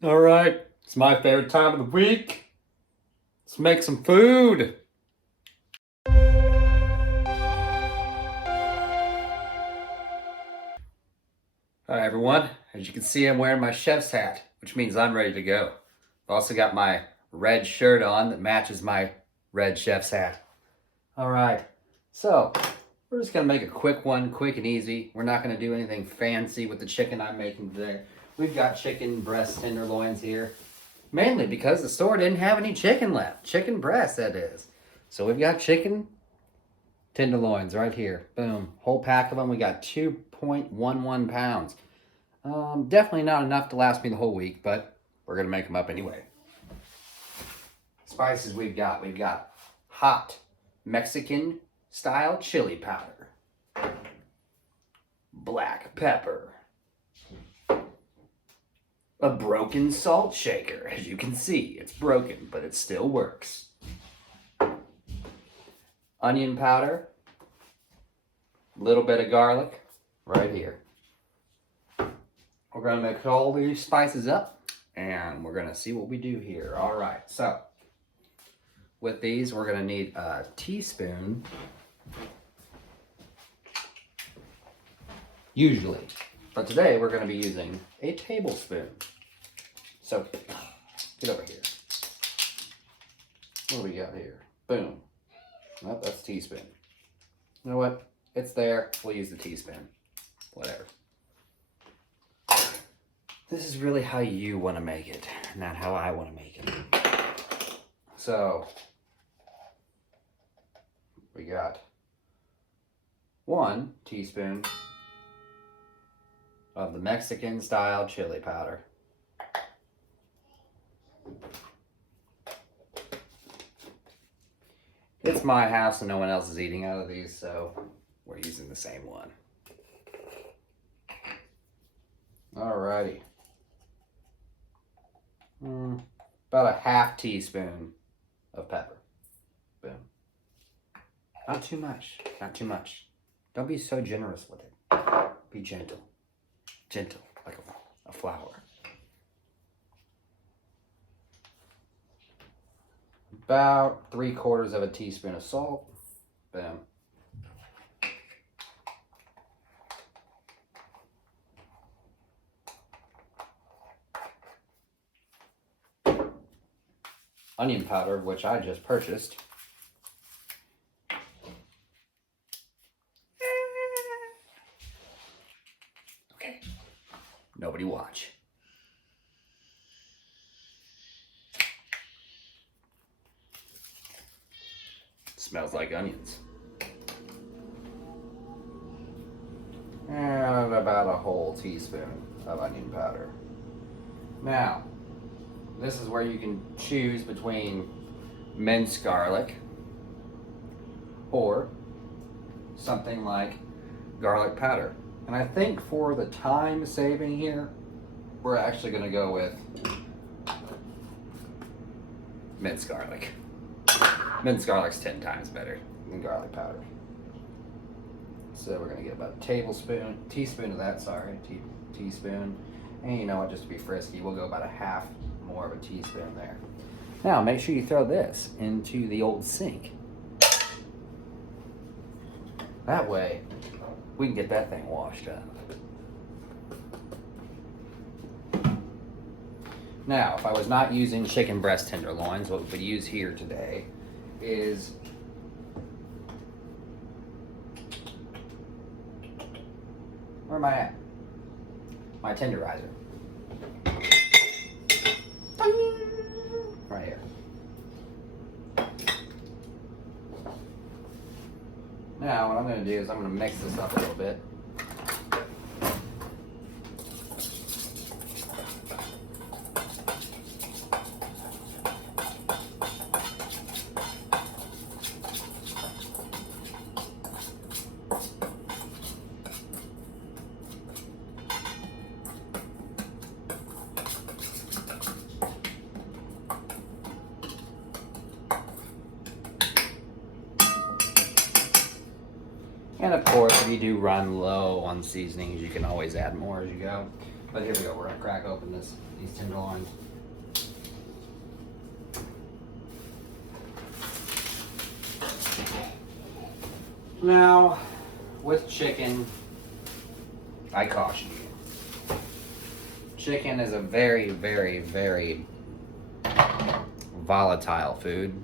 All right, it's my favorite time of the week. Let's make some food. Hi everyone. As you can see, I'm wearing my chef's hat, which means I'm ready to go. I've also got my red shirt on that matches my red chef's hat. All right, so we're just gonna make a quick one, quick and easy. We're not gonna do anything fancy with the chicken I'm making today. We've got chicken breast tenderloins here, mainly because the store didn't have any chicken left. Chicken breast, that is. So we've got chicken tenderloins right here. Boom. Whole pack of them. We got 2.11 pounds. Definitely not enough to last me the whole week, but we're going to make them up anyway. Spices we've got. We've got hot Mexican style chili powder. Black pepper. A broken salt shaker. As you can see, it's broken, but it still works. Onion powder. A little bit of garlic right here. We're going to mix all these spices up and we're going to see what we do here. All right, so with these, we're going to need a teaspoon, usually, but today we're going to be using a tablespoon. So get over here. What do we got here? Boom. Nope, that's a teaspoon. You know what? It's there. We'll use the teaspoon. Whatever. This is really how you want to make it, not how I want to make it. So, we got 1 teaspoon of the Mexican style chili powder. It's my house and no one else is eating out of these, so we're using the same one. Alrighty. About a half teaspoon of pepper. Boom. Not too much. Not too much. Don't be so generous with it. Be gentle. Gentle, like a flower. About 3/4 of a teaspoon of salt. Boom. Onion powder, which I just purchased. Okay, nobody watch. Smells like onions. And about a whole teaspoon of onion powder. Now, this is where you can choose between minced garlic or something like garlic powder. And I think for the time saving here, we're actually going to go with minced garlic. Minced garlic's 10 times better than garlic powder. So we're going to get about a teaspoon of that, teaspoon. And you know what, just to be frisky, we'll go about a half more of a teaspoon there. Now, make sure you throw this into the old sink. That way, we can get that thing washed up. Now, if I was not using chicken breast tenderloins, what we would use here today is where am I at? My tenderizer. Right here. Now, what I'm going to do is I'm going to mix this up a little bit. And of course, if you do run low on seasonings, you can always add more as you go. But here we go, we're gonna crack open these tenderloins. Now, with chicken, I caution you. Chicken is a very, very, very volatile food.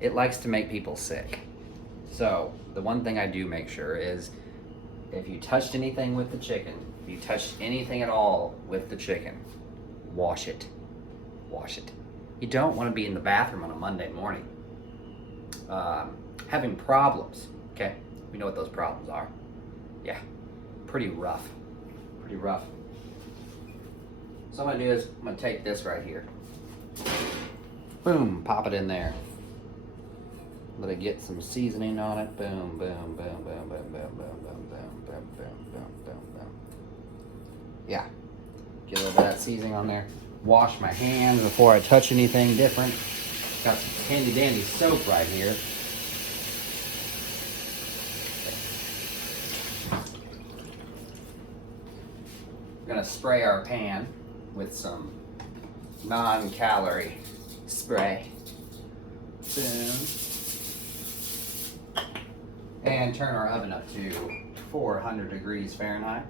It likes to make people sick. So, the one thing I do make sure is if you touched anything with the chicken, if you touched anything at all with the chicken, wash it. Wash it. You don't want to be in the bathroom on a Monday morning having problems, okay? We know what those problems are. Yeah, pretty rough. Pretty rough. So what I'm gonna do is I'm gonna take this right here. Boom, pop it in there. Let it get some seasoning on it. Boom, boom, boom, boom, boom, boom, boom, boom, boom, boom, boom, boom, boom, boom. Yeah, get a little bit of that seasoning on there. Wash my hands before I touch anything different. Got some handy dandy soap right here. We're gonna spray our pan with some non-calorie spray. Boom. And turn our oven up to 400 degrees Fahrenheit.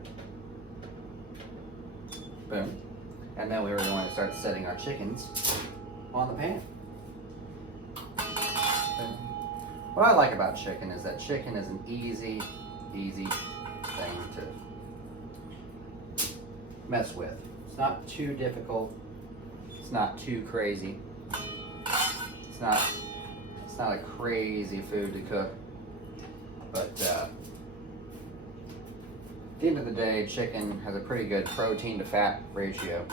Boom. And then we were going to start setting our chickens on the pan. Boom. What I like about chicken is that chicken is an easy thing to mess with. It's not too difficult. It's not too crazy. It's not a crazy food to cook. But at the end of the day, chicken has a pretty good protein to fat ratio,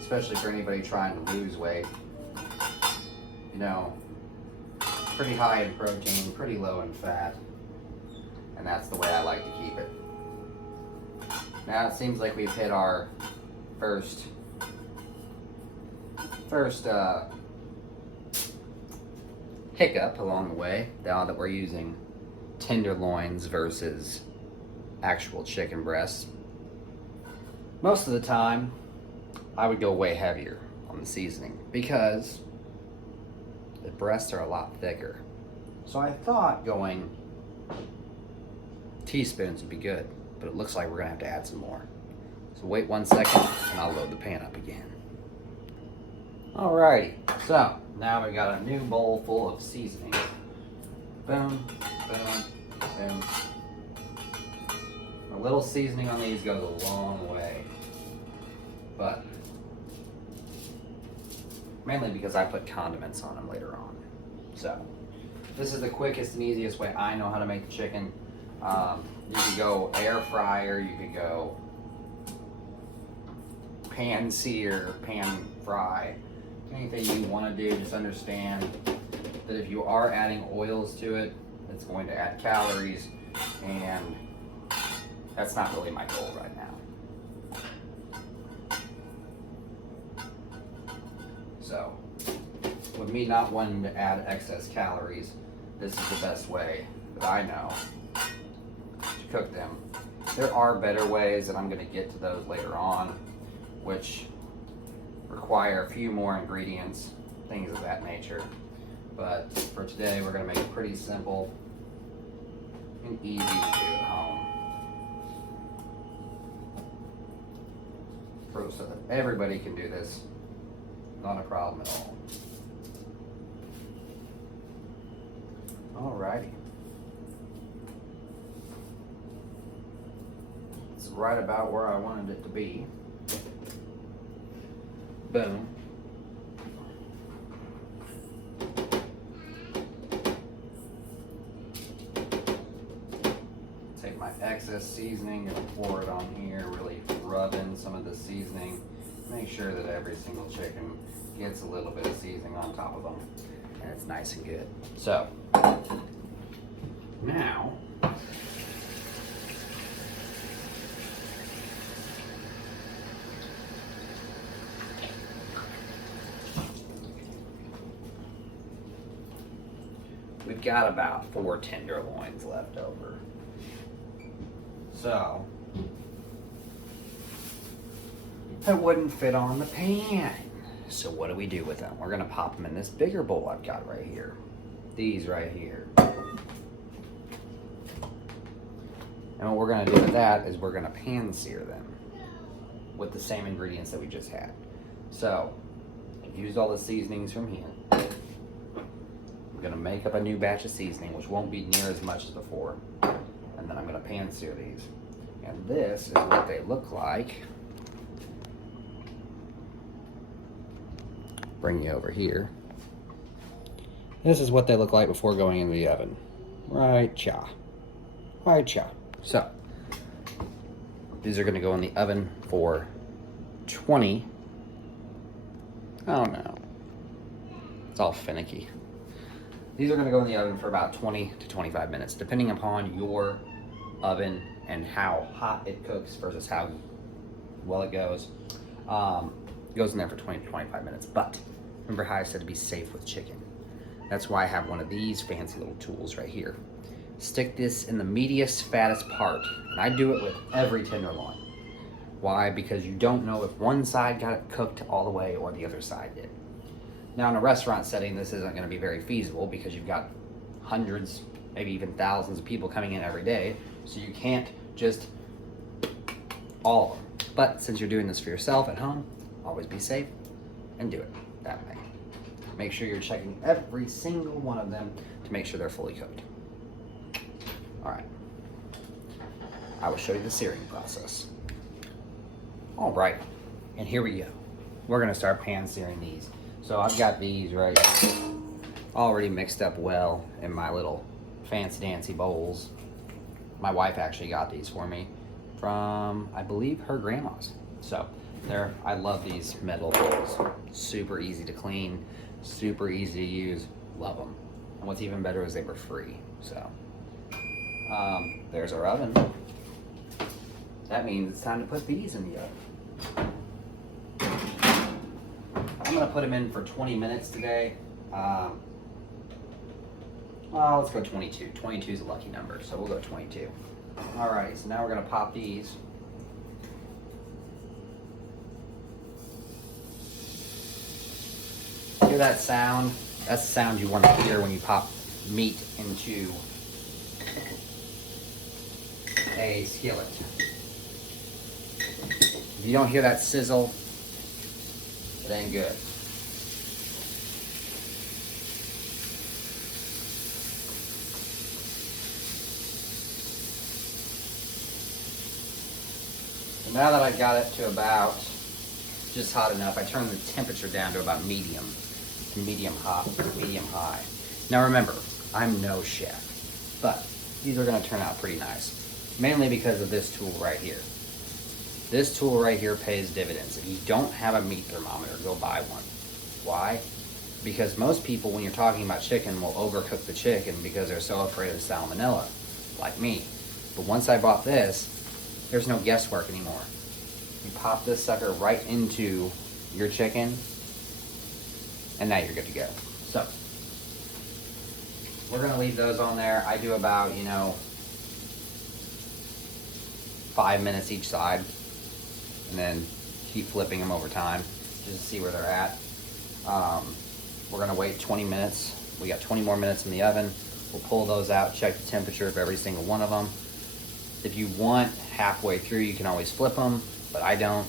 especially for anybody trying to lose weight. You know, pretty high in protein, pretty low in fat, and that's the way I like to keep it. Now it seems like we've hit our first hiccup along the way, now that we're using tenderloins versus actual chicken breasts. Most of the time, I would go way heavier on the seasoning because the breasts are a lot thicker. So I thought going teaspoons would be good, but it looks like we're gonna have to add some more. So wait 1 second and I'll load the pan up again. Alrighty, so now we got a new bowl full of seasonings. Boom, boom, boom. A little seasoning on these goes a long way, but mainly because I put condiments on them later on. So this is the quickest and easiest way I know how to make the chicken. You could go air fryer, you could go pan sear, pan fry, anything you want to do. Just understand that if you are adding oils to it, it's going to add calories, and that's not really my goal right now. So, with me not wanting to add excess calories, this is the best way that I know to cook them. There are better ways, and I'm going to get to those later on, which require a few more ingredients, things of that nature. But for today, we're going to make it pretty simple and easy to do at home, so that everybody can do this. Not a problem at all. Alrighty. It's right about where I wanted it to be. Boom. Take my excess seasoning and pour it on here, really rub in some of the seasoning. Make sure that every single chicken gets a little bit of seasoning on top of them, and it's nice and good. So, now, we've got about 4 tenderloins left over. So, that wouldn't fit on the pan. So what do we do with them? We're gonna pop them in this bigger bowl I've got right here. These right here. And what we're gonna do with that is we're gonna pan sear them with the same ingredients that we just had. So, I've used all the seasonings from here. I'm gonna make up a new batch of seasoning, which won't be near as much as before. And then I'm gonna pan sear these. And this is what they look like. Bring you over here. This is what they look like before going into the oven. Right-cha. Right-cha. So, these are gonna go in the oven for 20. Oh no. It's all finicky. These are gonna go in the oven for about 20 to 25 minutes, depending upon your oven and how hot it cooks versus how well it goes. It goes in there for 20 to 25 minutes, but remember how I said to be safe with chicken. That's why I have one of these fancy little tools right here. Stick this in the meatiest, fattest part, and I do it with every tenderloin. Why? Because you don't know if one side got it cooked all the way or the other side did. Now in a restaurant setting, this isn't gonna be very feasible because you've got hundreds, maybe even thousands of people coming in every day, so you can't just all of them. But since you're doing this for yourself at home, always be safe and do it that way. Make sure you're checking every single one of them to make sure they're fully cooked. All right, I will show you the searing process. All right, and here we go. We're gonna start pan searing these. So I've got these right here, already mixed up well in my little fancy dancy bowls. My wife actually got these for me from, I believe, her grandma's. So I love these metal bowls. Super easy to clean, super easy to use, love them. And what's even better is they were free, so. There's our oven. That means it's time to put these in the oven. I'm gonna put them in for 20 minutes today. Well, let's go 22. 22 is a lucky number, so we'll go 22. All right, so now we're gonna pop these. Hear that sound? That's the sound you want to hear when you pop meat into a skillet. If you don't hear that sizzle, it ain't good. So now that I got it to about just hot enough, I turned the temperature down to about medium hot, medium high. Now remember, I'm no chef, but these are gonna turn out pretty nice. Mainly because of this tool right here. This tool right here pays dividends. If you don't have a meat thermometer, go buy one. Why? Because most people, when you're talking about chicken, will overcook the chicken because they're so afraid of salmonella, like me. But once I bought this, there's no guesswork anymore. You pop this sucker right into your chicken, and now you're good to go. So, we're gonna leave those on there. I do about, 5 minutes each side, and then keep flipping them over time just to see where they're at. We're gonna wait 20 minutes. We got 20 more minutes in the oven. We'll pull those out, check the temperature of every single one of them. If you want, halfway through, you can always flip them, but I don't.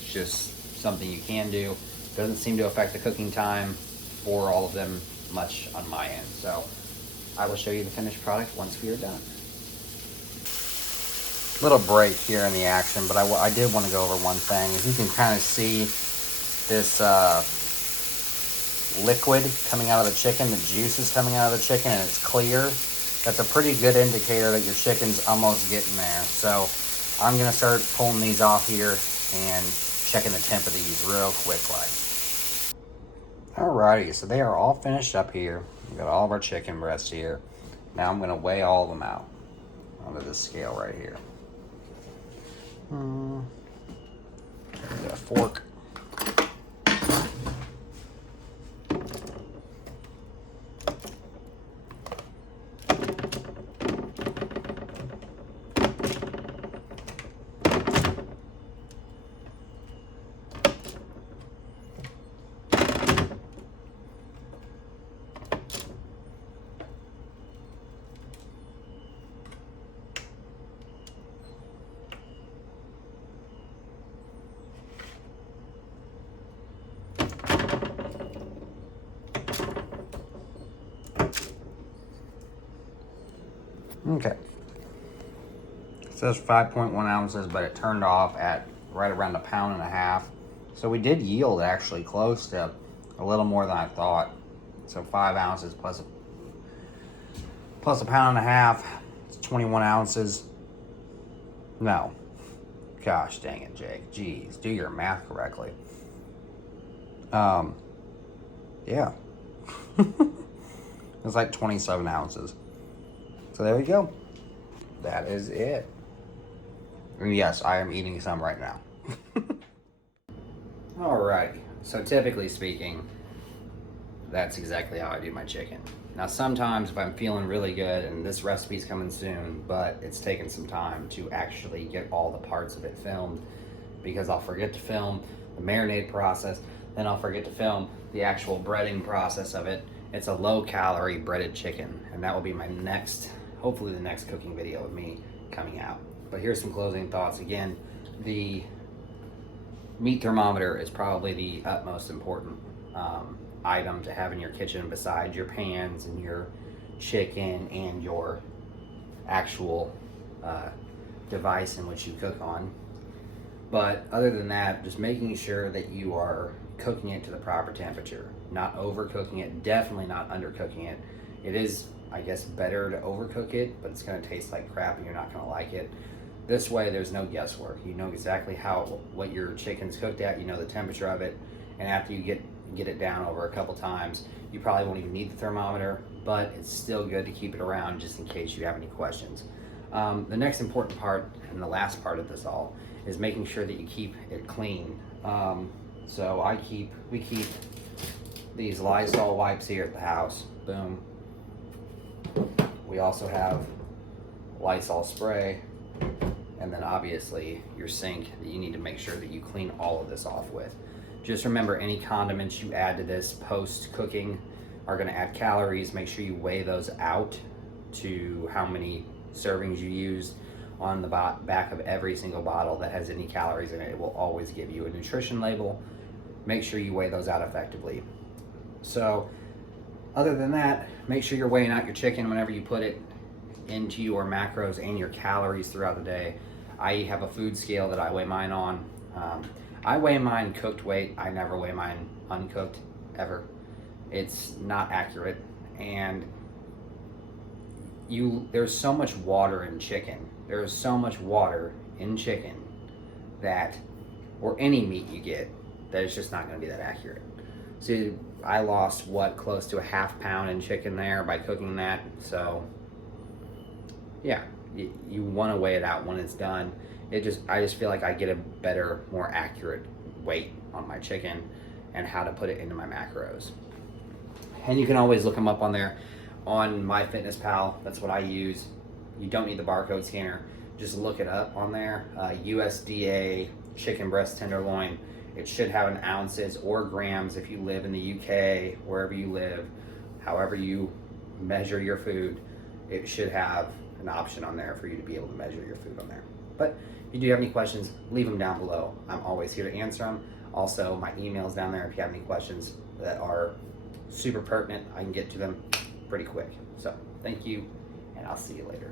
It's just something you can do. Doesn't seem to affect the cooking time for all of them much on my end. So I will show you the finished product once we are done. Little break here in the action, but I did want to go over one thing. As you can kind of see this liquid coming out of the chicken, the juice is coming out of the chicken and it's clear. That's a pretty good indicator that your chicken's almost getting there. So I'm gonna start pulling these off here and checking the temp of these real quick like. Alrighty, so they are all finished up here. We got all of our chicken breasts here. Now I'm gonna weigh all of them out onto this scale right here. Get a fork. Okay. It says 5.1 ounces, but it turned off at right around 1.5 pounds. So we did yield actually close to a little more than I thought. So 5 ounces plus 1.5 pounds. It's 21 ounces. No. Gosh dang it, Jake. Jeez, do your math correctly. Yeah. It's like 27 ounces. So there you go. That is it. And yes, I am eating some right now. Alright, so typically speaking, that's exactly how I do my chicken. Now sometimes if I'm feeling really good, and this recipe's coming soon, but it's taken some time to actually get all the parts of it filmed, because I'll forget to film the marinade process, then I'll forget to film the actual breading process of it. It's a low calorie breaded chicken, and that will be my next, hopefully the next cooking video of me coming out. But here's some closing thoughts. Again, the meat thermometer is probably the utmost important item to have in your kitchen besides your pans and your chicken and your actual device in which you cook on. But other than that, just making sure that you are cooking it to the proper temperature, not overcooking it, definitely not undercooking it. It is, I guess, better to overcook it, but it's going to taste like crap and you're not going to like it. This way there's no guesswork. You know exactly what your chicken's cooked at, you know the temperature of it, and after you get it down over a couple times, you probably won't even need the thermometer, but it's still good to keep it around just in case you have any questions. The next important part, and the last part of this all, is making sure that you keep it clean. So we keep these Lysol wipes here at the house. Boom. We also have Lysol spray, and then obviously your sink that you need to make sure that you clean all of this off with. Just remember, any condiments you add to this post cooking are going to add calories. Make sure you weigh those out to how many servings you used. On the back of every single bottle that has any calories in it, it will always give you a nutrition label. Make sure you weigh those out effectively. So other than that, make sure you're weighing out your chicken whenever you put it into your macros and your calories throughout the day. I have a food scale that I weigh mine on. I weigh mine cooked weight. I never weigh mine uncooked, ever. It's not accurate. And there's so much water in chicken. There's so much water in chicken that, or any meat you get, that it's just not going to be that accurate. So I lost close to 1/2 pound in chicken there by cooking that. So yeah, you want to weigh it out when it's done. I just feel like I get a better, more accurate weight on my chicken and how to put it into my macros. And you can always look them up on there on MyFitnessPal. That's what I use. You don't need the barcode scanner. Just look it up on there. USDA chicken breast tenderloin. It should have in ounces or grams if you live in the UK, wherever you live, however you measure your food. It should have an option on there for you to be able to measure your food on there. But if you do have any questions, leave them down below. I'm always here to answer them. Also, my email's down there if you have any questions that are super pertinent. I can get to them pretty quick. So thank you, and I'll see you later.